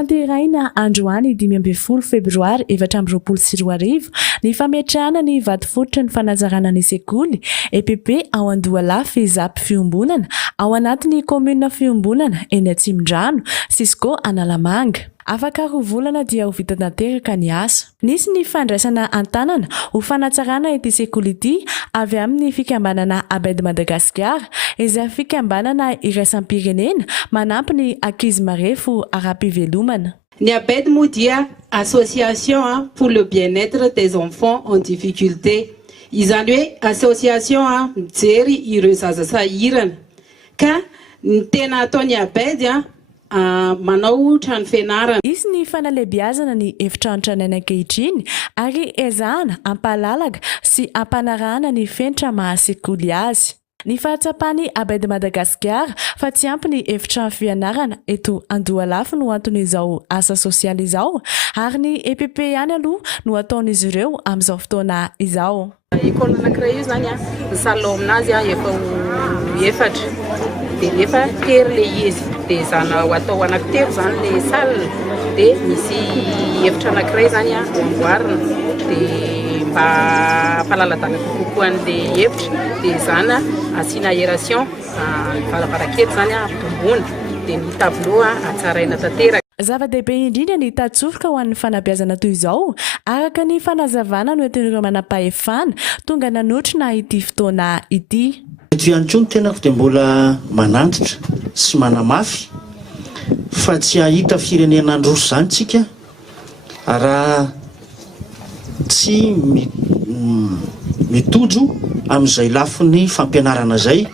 Notanteraina androany 5 febroary 2024 ny fametrahana ny vady fototra ny fanazarana ny sekoly EPP ao Andohalahy Fezapy Fiombonana ao anatiny komuna Fiombonana eny Atsimondrano Cisco Analamanga. Afaka roa volana dia ho vita tanteraka ny asa. Nisy ny fandraisana antanana ho fanatsarana ity sekoly ity avy amin'ny fikambanana LeDéfi Madagascar izay fikambanana iraisam-pirenena manampy ny ankizy marefo ara-pivelomana. Ny LeDéfi moa dia association pour le bien-être des enfants en difficulté. Izany hoe association mijery ireo zaza sahirana. Ka ny tena ataony LeDéfi manao trano fianarana. Izy ny fanalebiazana ny efitrano tranainy ankehitriny ary ezahana ampalalaka sy ampanarahana ny fenitra mahasekoly azy. Ny fahatsapany LeDéfi Madagascar fa tsy ampy ny efitrano fianarana eto Andohalahy no anton'izao asa sosialy izao ary ny EPP ihany aloha no ataon'izy ireo amin'izao fotoana izao. École anankiray io zany ny salon aminazy efa efatra dia efa tery le izy dia zana ho atao anankitelo zany le salle dia misy efitra anankiray zany amboarina dia mba hampalaladalaka kokoa an'ilay efitra dia zana asiana aération varavarankely zany ampombony dia ny tableau atsaraina tanteraka. Zava-dehibe indrindra ny tatsofoka ho an'ny fanabeazana toy izao araka ny fanazavana no entin'ireo manam-pahefana tonga nanotrona ity fotoana ity. Ito ihany koa ny tenako dia mbola manantitra sy manamafy fa tsy hahita firenena androso zany tsika raha tsy mitojo amin'izay lafiny fampianarana zay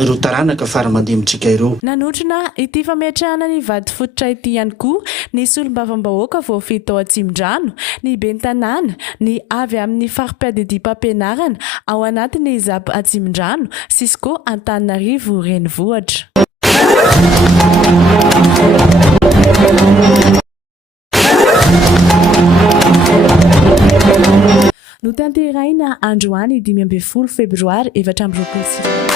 ireo taranaka fara-mandeha amintsika ireo. Nanotrona ity fametrahana ny vady fototra ity ihany koa ny solombavam-bahoaka voafehy tao Atsimondrano, ny ben'ny tanàna, ny avy amin'ny farim-piadidi-pampianarana ao anatiny Zapy Atsimondrano, Cisco Antananarivo renivohitra. Notanteraina androany 5 febroary 2024.